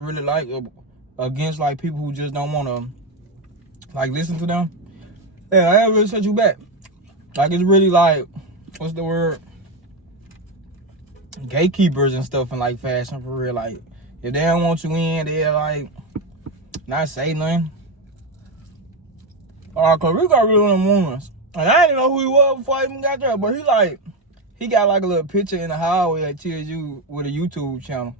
really like against like people who just don't want to like listen to them. Yeah, I really set you back. Like it's really like, what's the word? Gatekeepers and stuff in like fashion for real. Like if they don't want you in, they're like not say nothing. Cause we got really them ones. And I didn't know who he was before I even got there, but he got like a little picture in the hallway that tells you with a YouTube channel.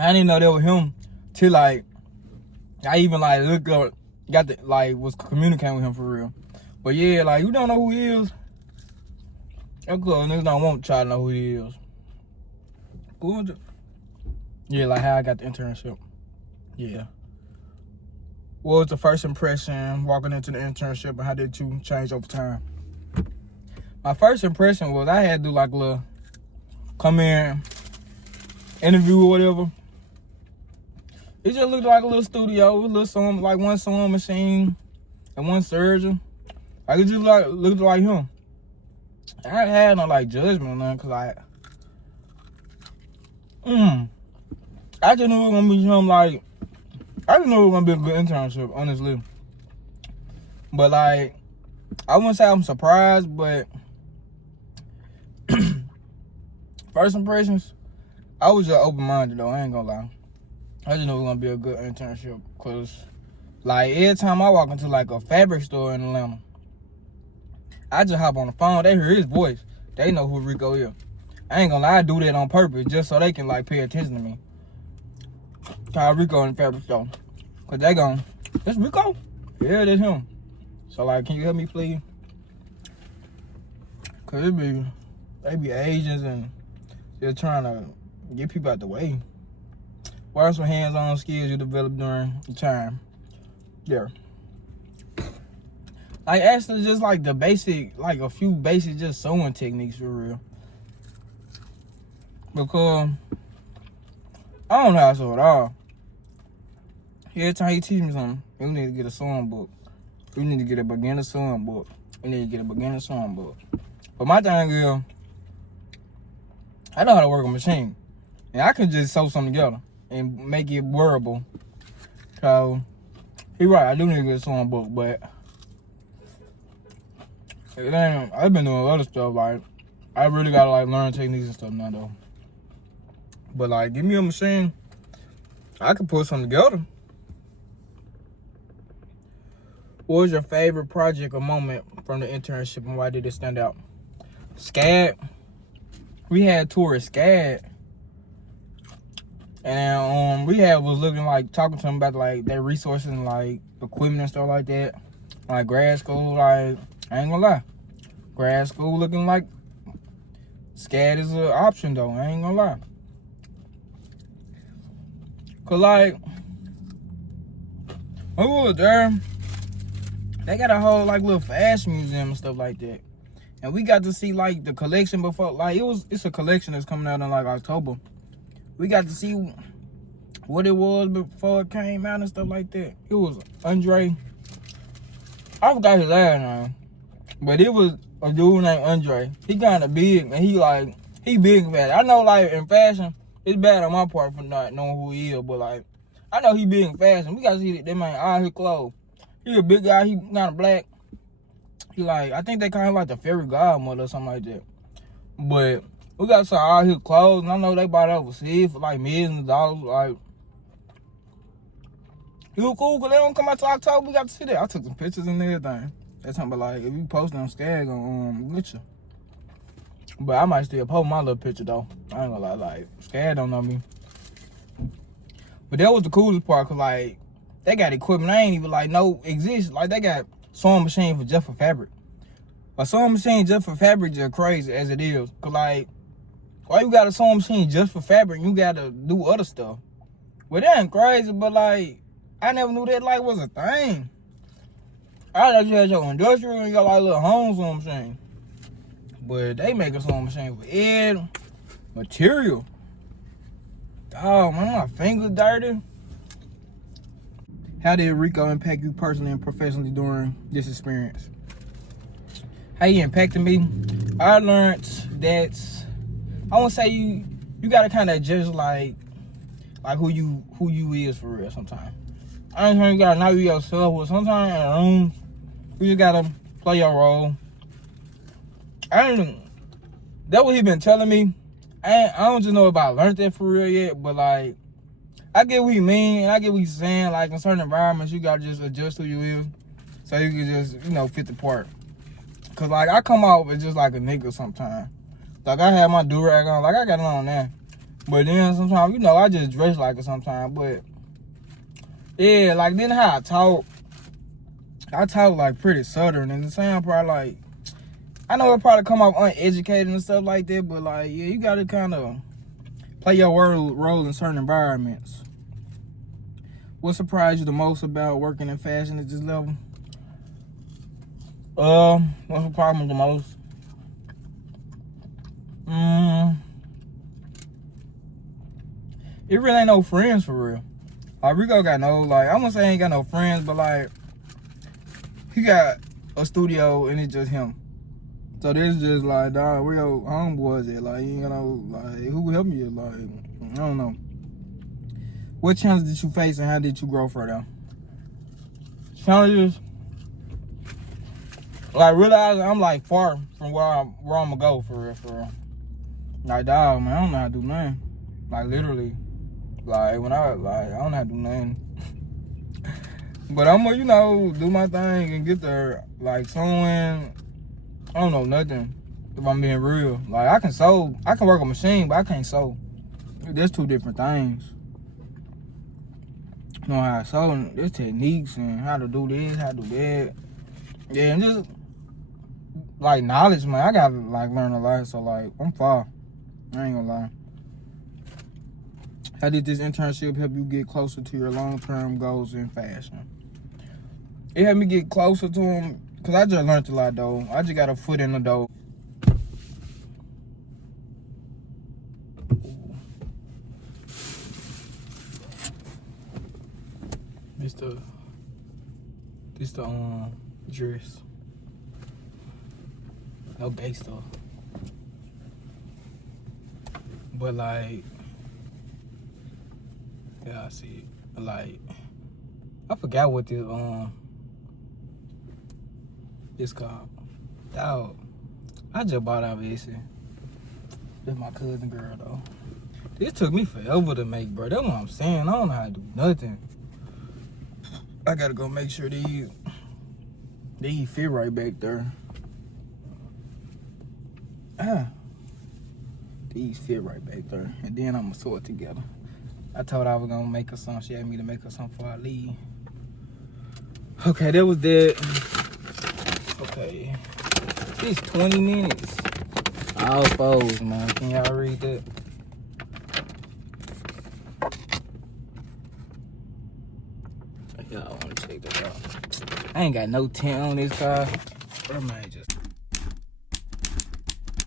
I didn't know that was him till like I even like looked up, was communicating with him for real. But yeah, like you don't know who he is. That's cool. Niggas don't want to try to know who he is. Good. Yeah, like how I got the internship. Yeah. What was the first impression walking into the internship, and how did you change over time? My first impression was I had to do like a little come in, interview or whatever. It just looked like a little studio, a little sewing, like one sewing machine and one surgeon. Like it just looked like him. I ain't had no like judgment or nothing, cause I just knew it was gonna be him. Like I just knew it was gonna be a good internship, honestly. But like I wouldn't say I'm surprised, but first impressions, I was just open-minded though. I ain't gonna lie. I just knew it was gonna be a good internship, cause like every time I walk into like a fabric store in Atlanta, I just hop on the phone. They hear his voice. They know who Rico is. I ain't gonna lie, I do that on purpose just so they can like pay attention to me. Call Rico in the fabric store, cause they gon', that's Rico? Yeah, that's him. So like, can you help me please? Cause they be agents and they're trying to get people out the way. What are some hands-on skills you developed during the time there? Like actually just like the basic, like a few basic just sewing techniques for real. Because I don't know how to sew at all. Every time he teach me something, you need to get a sewing book. You need to get a beginner sewing book. You need to get a beginner sewing book. But my thing is, I know how to work a machine. And I can just sew something together and make it wearable. So, he's right, I do need to get a sewing book, but it ain't, I've been doing other stuff, like, I really gotta like learn techniques and stuff now though. But like, give me a machine, I can put something together. What was your favorite project or moment from the internship, and why did it stand out? SCAD. We had tourists SCAD. And we was looking like talking to them about like their resources and like equipment and stuff like that. Like grad school, like I ain't gonna lie. Grad school looking like SCAD is an option though, I ain't gonna lie. Cause like when we was there, they got a whole like little fashion museum and stuff like that. And we got to see like the collection before, like it's a collection that's coming out in like October. We got to see what it was before it came out and stuff like that. It was Andre. I forgot his last name. But it was a dude named Andre. He kind of big, and he big and fast. I know like in fashion, it's bad on my part for not knowing who he is, but like, I know he big in fashion. We got to see that man all his clothes. He a big guy, he kind of black. He like, I think they kind of like the fairy godmother or something like that. But we got to see all his clothes, and I know they bought it overseas for like millions of dollars. Like, it was cool because they don't come out till October. We got to see that. I took some pictures and everything. That's something like, if you post on SCAD, gonna get you. But I might still post my little picture though. I ain't gonna lie, like, SCAD don't know me. But that was the coolest part, cause like, they got equipment I ain't even like know exists. Like, they got sewing machine just for fabric. A sewing machine just for fabric just crazy as it is. Cause like, why you got a sewing machine just for fabric and you gotta do other stuff? Well, that ain't crazy, but like, I never knew that like was a thing. I thought you had your industrial and you got like little home sewing machine. But they make a sewing machine for every material. Oh man, my fingers dirty. How did Rico impact you personally and professionally during this experience? How he impacted me? I learned that I won't say you gotta kind of just like like who you is for real sometimes. I ain't saying you gotta not be yourself, but sometimes in a room, you just gotta play your role. That's what he been telling me. I don't just know if I learned that for real yet, but like, I get what he mean, and I get what he's saying. Like, in certain environments, you gotta just adjust who you is, so you can just, fit the part. Cause like, I come out as just like a nigga sometimes. Like, I have my do-rag on, like I got it on now. But then sometimes, I just dress like it sometimes. But yeah, like then how I talk like pretty southern, and the sound probably like, I know it probably come off uneducated and stuff like that, but like, yeah, you gotta kind of play your role in certain environments. What surprised you the most about working in fashion at this level? What surprised me the most? It really ain't no friends for real. Like, Rico got no, like, I'm gonna say he ain't got no friends, but like, he got a studio and it's just him. So this is just like, dog, where your homeboys at? Like, like, who will help you? Like, I don't know. What challenges did you face and how did you grow from them? Challenges, like, realizing I'm like far from where I'm gonna go for real. Like, dog, man, I don't know how to do nothing. Like, literally. Like, I don't know how to do nothing. But I'm gonna, do my thing and get there. Like, sewing, I don't know nothing, if I'm being real. Like, I can sew. I can work a machine, but I can't sew. There's two different things. You know how to sew, and there's techniques and how to do this, how to do that. Yeah, and just, like, knowledge, man. I gotta, like, learn a lot, so, like, I'm far. I ain't gonna lie. How did this internship help you get closer to your long-term goals in fashion? It helped me get closer to them, because I just learned a lot, though. I just got a foot in the door. This the dress. No gay stuff. But like, yeah, I see it. But like, I forgot what this called. Dog, I just bought out this. This my cousin girl though. This took me forever to make, bro. That's what I'm saying. I don't know how to do nothing. I gotta go make sure these fit right back there. These fit right back there. And then I'm gonna sew it together. I told her I was gonna make her some. She had me to make her some before I leave. Okay, that was that. Okay. It's 20 minutes. All foes, man. Can y'all read that? Y'all wanna check that out. I ain't got no tent on this car. I might just